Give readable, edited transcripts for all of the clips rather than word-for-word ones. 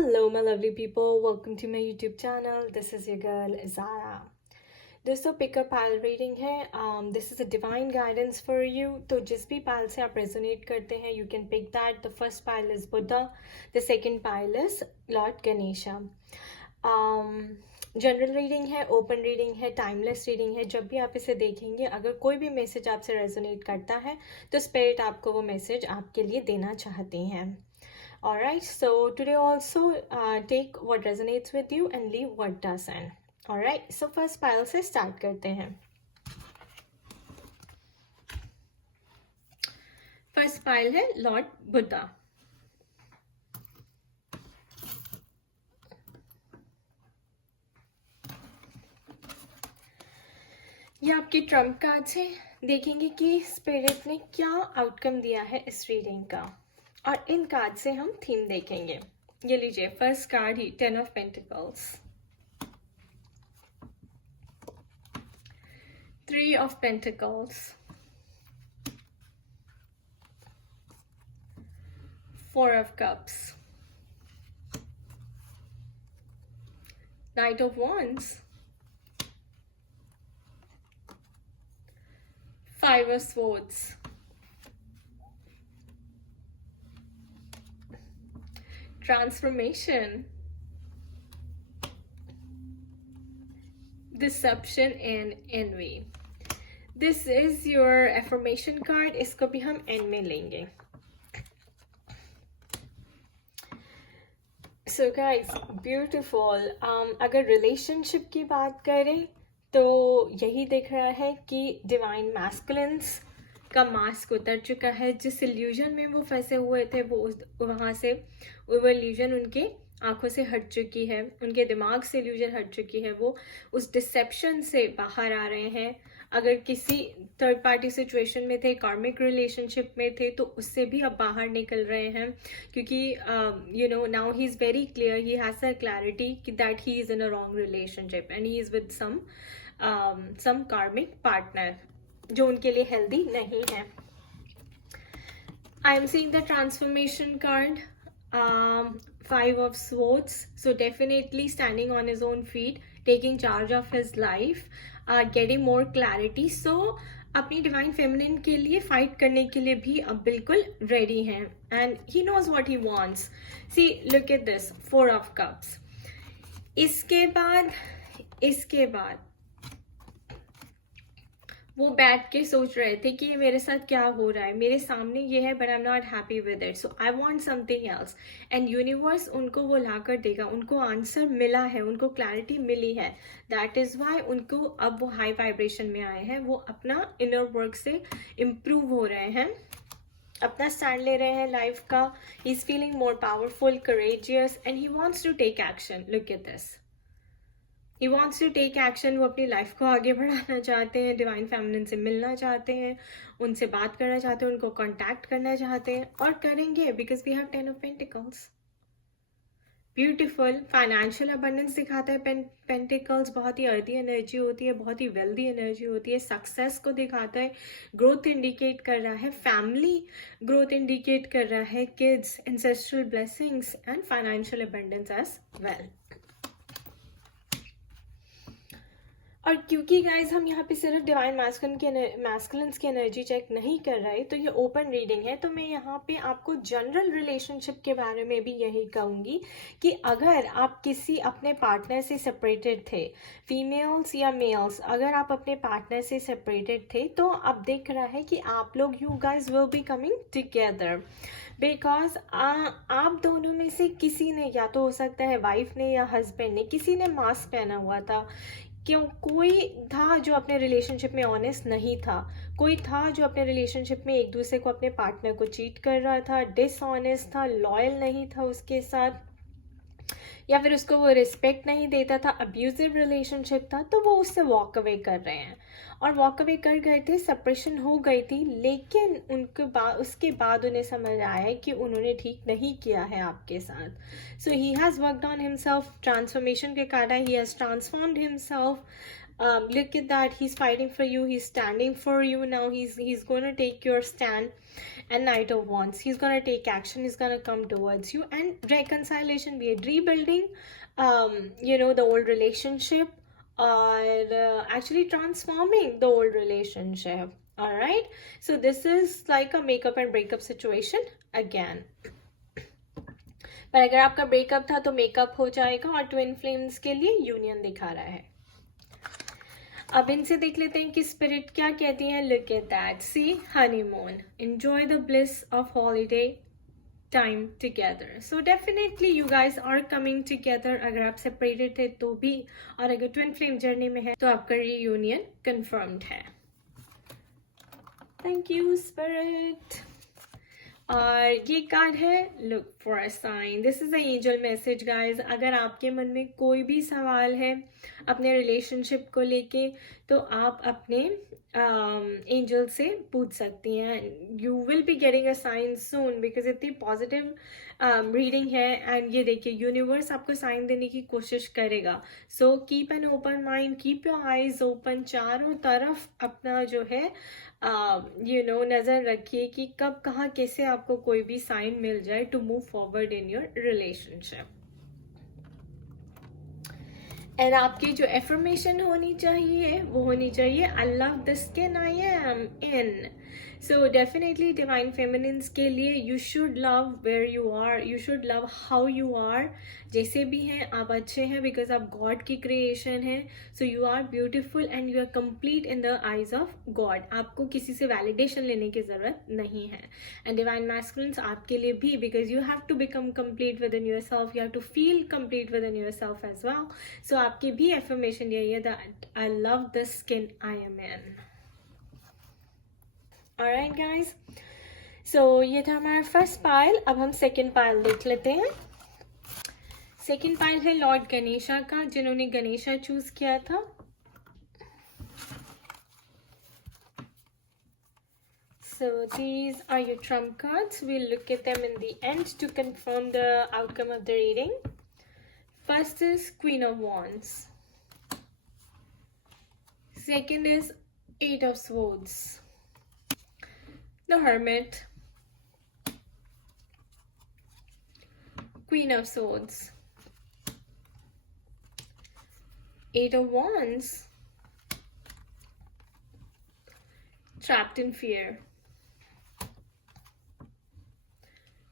Hello, my lovely people. Welcome to my YouTube channel. This is your girl Zara. दोस्तों pick a pile reading है. This is a divine guidance for you. तो जिस भी pile से आप resonate करते हैं you can pick that. The first pile is Buddha, the second pile is lord Ganesha. General reading है, ओपन रीडिंग है, टाइमलेस रीडिंग है. जब भी आप इसे देखेंगे अगर कोई भी मैसेज आपसे रेजोनेट करता है तो स्पिरिट आपको वो मैसेज आपके लिए देना चाहती हैं. Alright, so today also take what resonates with you and leave what doesn't. Alright, so first pile से start करते हैं. First pile है Lord Buddha. ये आपके ट्रम्प कार्ड्स हैं. देखेंगे कि स्पिरिट ने क्या आउटकम दिया है इस रीडिंग का, और इन कार्ड से हम थीम देखेंगे. ये लीजिए first card he 10 of pentacles, 3 of pentacles, 4 of cups, night of wands, 5 of swords, transformation, deception and envy. This is your affirmation card. इसको भी हम end में लेंगे. So guys, beautiful. अगर relationship की बात करें तो यही दिख रहा है कि डिवाइन मैस्कुलिन्स का मास्क उतर चुका है. जिस इल्यूजन में वो फंसे हुए थे वो वहाँ से वो इल्यूजन उनके आंखों से हट चुकी है, उनके दिमाग से इल्यूजन हट चुकी है. वो उस डिसेप्शन से बाहर आ रहे हैं. अगर किसी थर्ड पार्टी सिचुएशन में थे, कार्मिक रिलेशनशिप में थे, तो उससे भी अब बाहर निकल रहे हैं. क्योंकि you know now he is very clear, he has a clarity that he is in a wrong relationship and he is with some karmic partner जो उनके लिए हेल्दी नहीं है. I am seeing the transformation card, 5 of swords, so definitely standing on his own feet, taking charge of his life, getting more clarity. So अपनी divine feminine के लिए fight करने के लिए भी अब बिल्कुल रेडी हैं, and he knows what he wants. See look at this 4 of cups. इसके बाद वो बैठ के सोच रहे थे कि ये मेरे साथ क्या हो रहा है, मेरे सामने ये है but I am not happy with it, so I want something else. And universe उनको वो ला कर देगा. उनको आंसर मिला है, उनको क्लैरिटी मिली है. दैट इज़ वाई उनको अब वो हाई वाइब्रेशन में आए हैं. वो अपना इनर वर्क से इम्प्रूव हो रहे हैं, अपना स्टैंड ले रहे हैं लाइफ का. He is feeling more powerful, courageous, and he wants to take action. Look at this, he wants to take action. वो अपनी लाइफ को आगे बढ़ाना चाहते हैं, डिवाइन फेमिनिन से मिलना चाहते हैं, उनसे बात करना चाहते हैं, उनको कॉन्टैक्ट करना चाहते हैं, और करेंगे because we have 10 of pentacles. Beautiful. Financial abundance दिखाता है पेंटिकल्स. बहुत ही अर्दी एनर्जी होती है, बहुत ही वेल्दी एनर्जी होती है. सक्सेस को दिखाता है, ग्रोथ इंडिकेट कर रहा है, फैमिली ग्रोथ इंडिकेट कर रहा है, kids, ancestral blessings and financial abundance as well. और क्योंकि गाइज हम यहाँ पे सिर्फ डिवाइन मैस्कुलिन्स की एनर्जी चेक नहीं कर रहे, तो ये ओपन रीडिंग है, तो मैं यहाँ पे आपको जनरल रिलेशनशिप के बारे में भी यही कहूँगी कि अगर आप किसी अपने पार्टनर से सेपरेटेड थे, फीमेल्स या मेल्स, अगर आप अपने पार्टनर से सेपरेटेड थे तो अब दिख रहा है कि आप लोग you guys will be coming together. Because आप दोनों में से किसी ने, या तो हो सकता है वाइफ ने या हस्बैंड ने, किसी ने मास्क पहना हुआ था. क्यों? कोई था जो अपने रिलेशनशिप में ऑनेस्ट नहीं था, कोई था जो अपने रिलेशनशिप में एक दूसरे को, अपने पार्टनर को चीट कर रहा था, डिसऑनेस्ट था, लॉयल नहीं था उसके साथ, या फिर उसको वो रिस्पेक्ट नहीं देता था, अब्यूजिव रिलेशनशिप था. तो वो उससे वॉक अवे कर रहे हैं, और वॉक अवे कर गए थे, सेपरेशन हो गई थी. लेकिन उसके बाद उन्हें समझ आया कि उन्होंने ठीक नहीं किया है आपके साथ. So he has worked on himself. Transformation के कारण he has transformed himself. Look at that, he's fighting for you, he's standing for you. Now he's gonna take your stand. And Knight of Wands, he's gonna take action, he's gonna come towards you, and reconciliation, be it rebuilding the old relationship, or actually transforming the old relationship. All right, so this is like a makeup and breakup situation again. पर अगर आपका breakup था तो makeup हो जाएगा, और twin flames के लिए यूनियन दिखा रहा है. अब इनसे देख लेते हैं कि स्पिरिट क्या कहती है. Look at that, see honeymoon, enjoy the bliss of holiday time together. So definitely you guys are coming together. अगर आप सेपरेटेड थे तो भी, और अगर ट्विन फ्लेम जर्नी में है तो आपका रीयूनियन कंफर्म्ड है. Thank you spirit. और ये कार्ड है look for a sign. This is a angel message guys. अगर आपके मन में कोई भी सवाल है अपने रिलेशनशिप को लेके तो आप अपने एंजल से पूछ सकती हैं. You will be getting a sign soon, because इतनी पॉजिटिव रीडिंग है. एंड ये देखिए, यूनिवर्स आपको साइन देने की कोशिश करेगा. So keep an open mind, keep your eyes open. चारों तरफ अपना जो है नज़र रखिए कि कब कहाँ कैसे आपको कोई भी साइन मिल जाए to move forward in your relationship. And आपकी जो एफर्मेशन होनी चाहिए वो होनी चाहिए, I love the skin I am in. So definitely divine feminines के लिए you should love where you are, you should love how you are. जैसे भी हैं आप अच्छे हैं, बिकॉज आप गॉड की क्रिएशन है. So you are beautiful and you are complete in the eyes of God. आपको किसी से वैलिडेशन लेने की ज़रूरत नहीं है. एंड डिवाइन मैस्कुलिन्स आपके लिए भी, because you have to become complete within yourself, you have to feel complete within yourself as well. So आपकी भी एफर्मेशन यही है, that I love the skin I am in. Alright guys, so ये था हमारा first pile. अब हम second pile देख लेते हैं. सेकेंड पाइल है लॉर्ड गणेशा का, जिन्होंने गणेशा चूज किया था. So these are your trump cards. We'll look at them in the end to confirm the outcome of the reading. First is Queen of Wands. Second is Eight of Swords. The Hermit. Queen of Swords. Eight of Wands. Trapped in fear.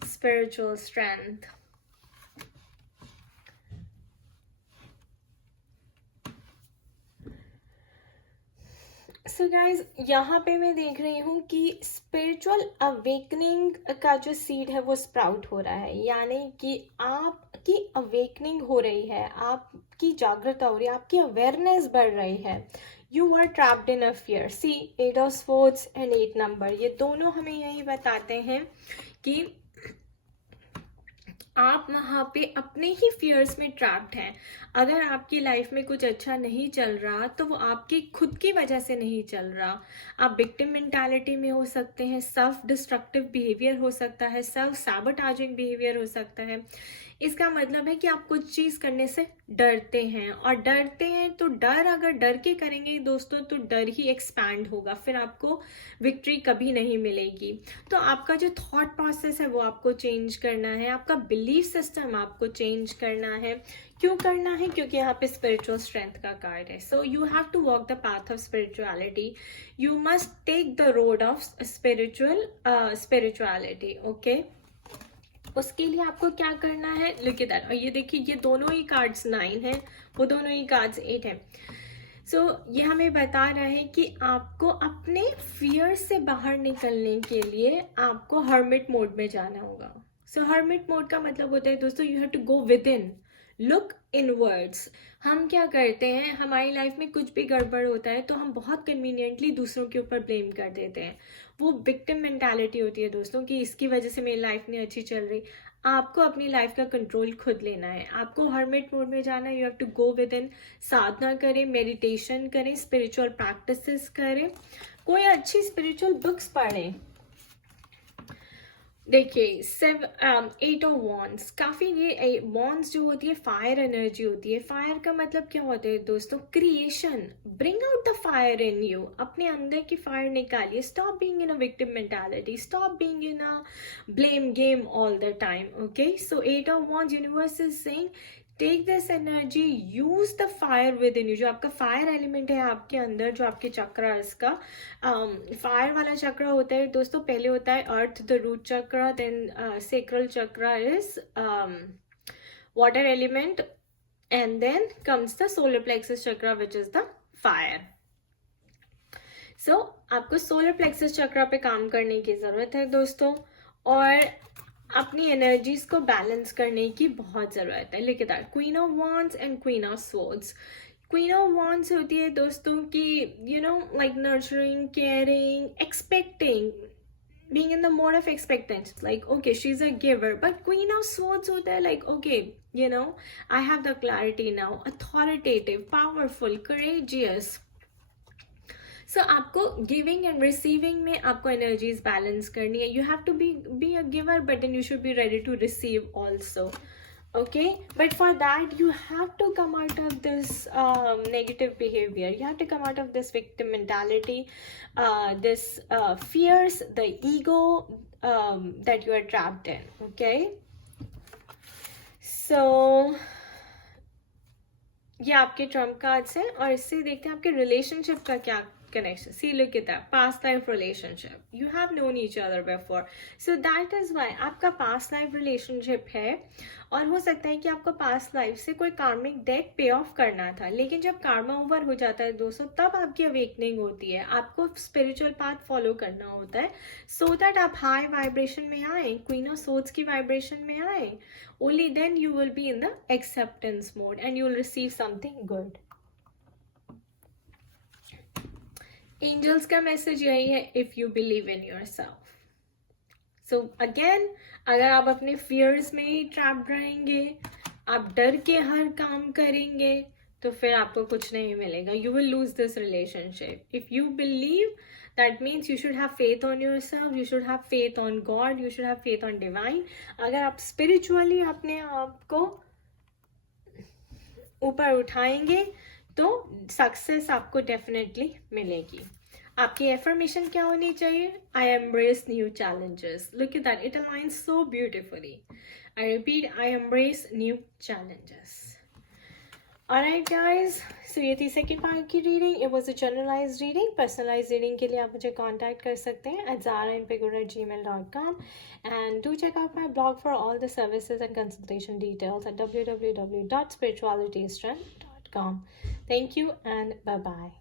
Spiritual strength. So guys, यहाँ पे मैं देख रही हूँ कि spiritual awakening का जो seed है वो स्प्राउट हो रहा है. यानी कि आपकी अवेकनिंग हो रही है, आपकी जागृतता हो रही है, आपकी अवेयरनेस बढ़ रही है. You are trapped in a fear. See 8 of sports and 8 number, ये दोनों हमें यही बताते हैं कि आप वहाँ पे अपने ही फियर्स में ट्रैप्ड हैं. अगर आपकी लाइफ में कुछ अच्छा नहीं चल रहा तो वो आपकी खुद की वजह से नहीं चल रहा. आप विक्टिम मेंटालिटी में हो सकते हैं, सेल्फ डिस्ट्रक्टिव बिहेवियर हो सकता है, सेल्फ सैबोटाजिंग बिहेवियर हो सकता है. इसका मतलब है कि आप कुछ चीज़ करने से डरते हैं, और डरते हैं तो डर अगर डर के करेंगे दोस्तों तो डर ही एक्सपैंड होगा, फिर आपको विक्ट्री कभी नहीं मिलेगी. तो आपका जो थॉट प्रोसेस है वो आपको चेंज करना है, आपका बिलीफ सिस्टम आपको चेंज करना है. क्यों करना है? क्योंकि यहाँ पे स्पिरिचुअल स्ट्रेंथ का कार्ड है. So you have to walk the path of spirituality. You must take the road of spirituality. Okay, उसके लिए आपको क्या करना है, लुक एट दैट. और ये देखिए, ये दोनों ही कार्ड्स 9 हैं, वो दोनों ही कार्ड्स 8 हैं. सो ये हमें बता रहा है कि आपको अपने फियर से बाहर निकलने के लिए आपको हर्मिट मोड में जाना होगा. सो हर्मिट मोड का मतलब होता है दोस्तों, you have to go within, look inwards. हम क्या करते हैं, हमारी लाइफ में कुछ भी गड़बड़ होता है तो हम बहुत कन्वीनियंटली दूसरों के ऊपर ब्लेम कर देते हैं. वो विक्टिम मेंटालिटी होती है दोस्तों कि इसकी वजह से मेरी लाइफ नहीं अच्छी चल रही. आपको अपनी लाइफ का कंट्रोल खुद लेना है. आपको हर्मिट मोड में जाना है. You have to go within. साधना करें, मेडिटेशन करें, स्पिरिचुअल प्रैक्टिसेस करें, कोई अच्छी स्पिरिचुअल बुक्स पढ़ें. देखिए 8 ऑफ वॉन्ड्स काफ़ी, ये वॉन्ड्स जो होती है फायर एनर्जी होती है। फायर का मतलब क्या होता है दोस्तों? Creation. Bring out the fire in you, अपने अंदर की फायर निकालिए। Stop being in a victim mentality, stop being in a blame game all the time. Okay, so 8 of wands universe is saying take this energy, use the fire within you. जो आपका fire element है आपके अंदर, जो आपके चक्र है इसका फायर वाला चक्र होता है दोस्तों। पहले होता है earth, the root chakra, then sacral chakra is water element, and then comes the solar plexus chakra which is the fire. So आपको सोलर प्लेक्सस चक्र पे काम करने की जरूरत है दोस्तों, और अपनी एनर्जीज को बैलेंस करने की बहुत ज़रूरत है। लिख that queen of wands and queen of swords. Queen of wands होती है दोस्तों की you know like nurturing, caring, expecting, being in the mode of expectance, like okay she's a giver. But queen of swords hota hai like okay, you know, I have the clarity now, authoritative, powerful, courageous. सो आपको giving and receiving में आपको energies balance करनी है। You have to be a giver, but then you should be ready to receive also. Okay, but for that you have to come out of this negative behavior. You have to come out of this victim mentality, this fears, the ego that you are trapped in. Okay, so ये आपके Trump cards हैं, और इससे देखते हैं आपके relationship का क्या connection. See, look at that. Past life relationship. You have known each other before. So that is why आपका past life relationship है, और हो सकता है कि आपको past life से कोई karmic debt pay off करना था, लेकिन जब karma over हो जाता है दोस्तों, तब आपकी awakening होती है। आपको spiritual path follow करना होता है, so that आप high vibration में आए, Queen of Swords की vibration में आए। Only then you will be in the acceptance mode and you will receive something good. Angels का मैसेज यही है, if you believe in yourself. So again, अगर आप अपने फियर्स में ही ट्रैप्ड रहेंगे, आप डर के हर काम करेंगे, तो फिर आपको कुछ नहीं मिलेगा। You will lose this relationship. If you believe, that means you should have faith on your self, you should have faith on God, you should have faith on divine. अगर आप स्पिरिचुअली अपने आप को ऊपर उठाएंगे तो सक्सेस आपको definitely मिलेगी। आपकी एफर्मेशन क्या होनी चाहिए? I embrace new challenges. Look at that, it aligns so beautifully. I repeat, I embrace new challenges. Alright guys, so ये थी सेकंड पार्ट की reading. It was a generalised reading. Personalised reading के लिए आप मुझे कांटेक्ट कर सकते हैं at zara@gmail.com, and do check out my blog for all the services and consultation details at www.spiritualitystrength.com. Thank you and bye bye.